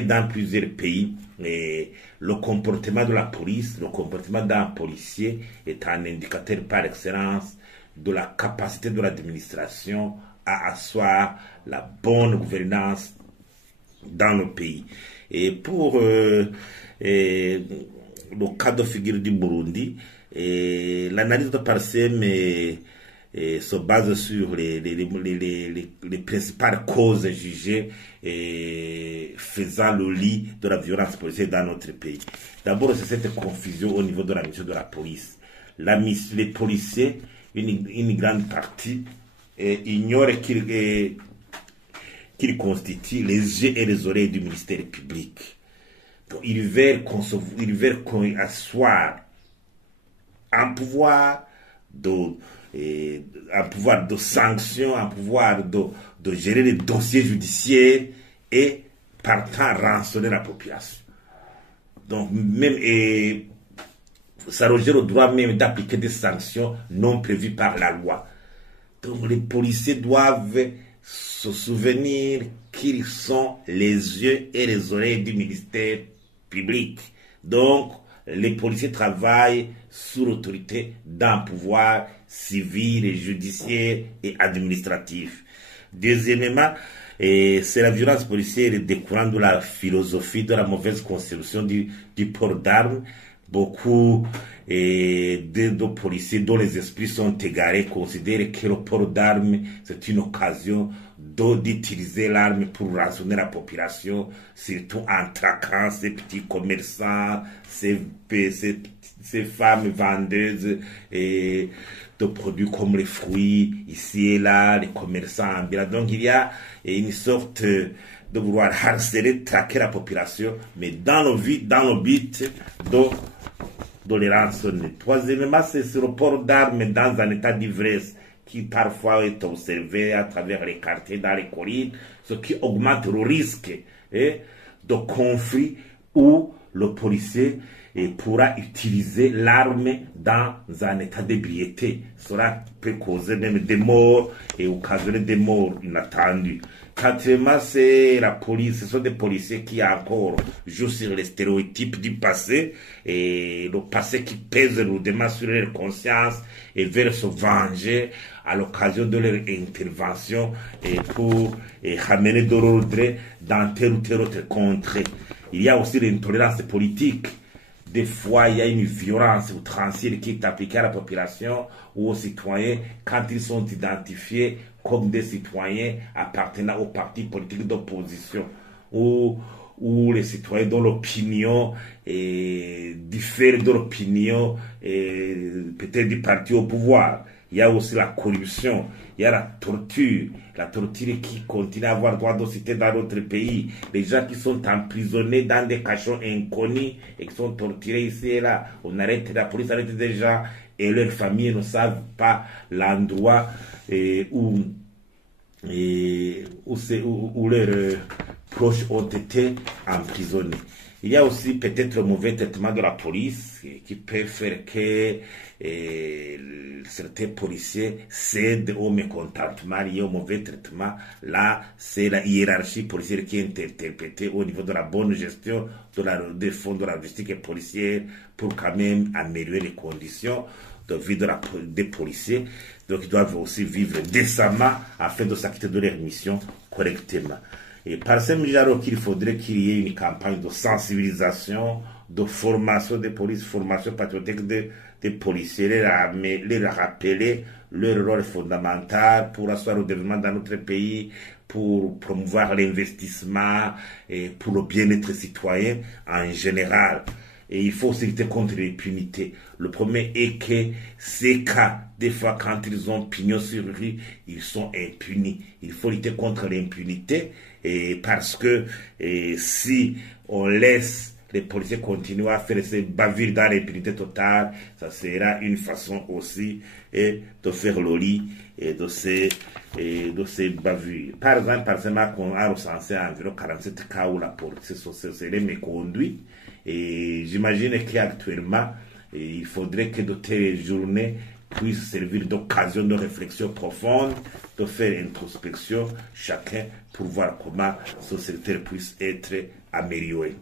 D'ailleurs, dans plusieurs pays, le comportement de la police, le comportement d'un policier est un indicateur par excellence de la capacité de l'administration à asseoir la bonne gouvernance dans le pays. Et pour le cas de figure du Burundi, l'analyse de Parsem se base sur les principales causes jugées faisant le lit de la violence policière dans notre pays. D'abord, c'est cette confusion au niveau de la mission de la police. Les policiers, une grande partie, ignorent qu'ils constituent les yeux et les oreilles du ministère public. Donc, ils veulent asseoir un pouvoir de sanction, un pouvoir de gérer les dossiers judiciaires et partant rançonner la population. Donc même s'arroger le droit même d'appliquer des sanctions non prévues par la loi. Donc les policiers doivent se souvenir qu'ils sont les yeux et les oreilles du ministère public. Donc les policiers travaillent sous l'autorité d'un pouvoir civil et judiciaire et administratif. Deuxièmement, c'est la violence policière découlant de la philosophie de la mauvaise conception du port d'armes. Beaucoup de policiers dont les esprits sont égarés considèrent que le port d'armes c'est une occasion d'utiliser l'arme pour rançonner la population, surtout en traquant ces petits commerçants, ces femmes vendeuses de produits comme les fruits, ici et là, les commerçants ambulants. Donc il y a une sorte de vouloir harceler, traquer la population, mais dans le but de les rançonner. Troisièmement, c'est le port d'armes dans un état d'ivresse qui parfois est observé à travers les quartiers, dans les collines, ce qui augmente le risque de conflit où le policier pourra utiliser l'arme dans un état d'ébriété. Cela peut causer même des morts et occasionner des morts inattendues. Quatrièmement, c'est la police. Ce sont des policiers qui encore jouent sur les stéréotypes du passé et le passé qui pèse lourdement sur leur conscience et veulent se venger à l'occasion de leur intervention pour ramener de l'ordre dans telle ou telle autre contrée. Il y a aussi l'intolérance politique. Des fois, il y a une violence outrancière qui est appliquée à la population ou aux citoyens quand ils sont identifiés comme des citoyens appartenant aux partis politiques d'opposition ou les citoyens dont l'opinion diffère de l'opinion peut-être du parti au pouvoir. Il y a aussi la corruption, il y a la torture qui continue à avoir droit de cité dans notre pays. Les gens qui sont emprisonnés dans des cachots inconnus et qui sont torturés ici et là. La police arrête des gens et leurs familles ne savent pas l'endroit où leurs proches ont été emprisonnés. Il y a aussi peut-être le mauvais traitement de la police qui peut faire que certains policiers cèdent au mécontentement lié au mauvais traitement. Là, c'est la hiérarchie policière qui est interprétée au niveau de la bonne gestion des fonds de la justice policière pour quand même améliorer les conditions de vie des policiers. Donc, ils doivent aussi vivre décemment afin de s'acquitter de leur mission correctement. Et par ce genre qu'il faudrait qu'il y ait une campagne de sensibilisation, de formation des polices, formation patriotique des policiers, les rappeler leur rôle fondamental pour asseoir le développement dans notre pays, pour promouvoir l'investissement et pour le bien-être citoyen en général. Et il faut aussi lutter contre l'impunité. Le premier est que ces cas, des fois quand ils ont pignon sur rue, ils sont impunis. Il faut lutter contre l'impunité parce que si on laisse les policiers continuer à faire ces bavures dans l'impunité totale, ça sera une façon aussi de faire le lit de ces bavures. Par exemple, on a recensé environ 47 cas où la police serait méconduite. Et j'imagine qu'actuellement, il faudrait que de telles journées puisse servir d'occasion de réflexion profonde, de faire introspection chacun pour voir comment ce secteur puisse être amélioré.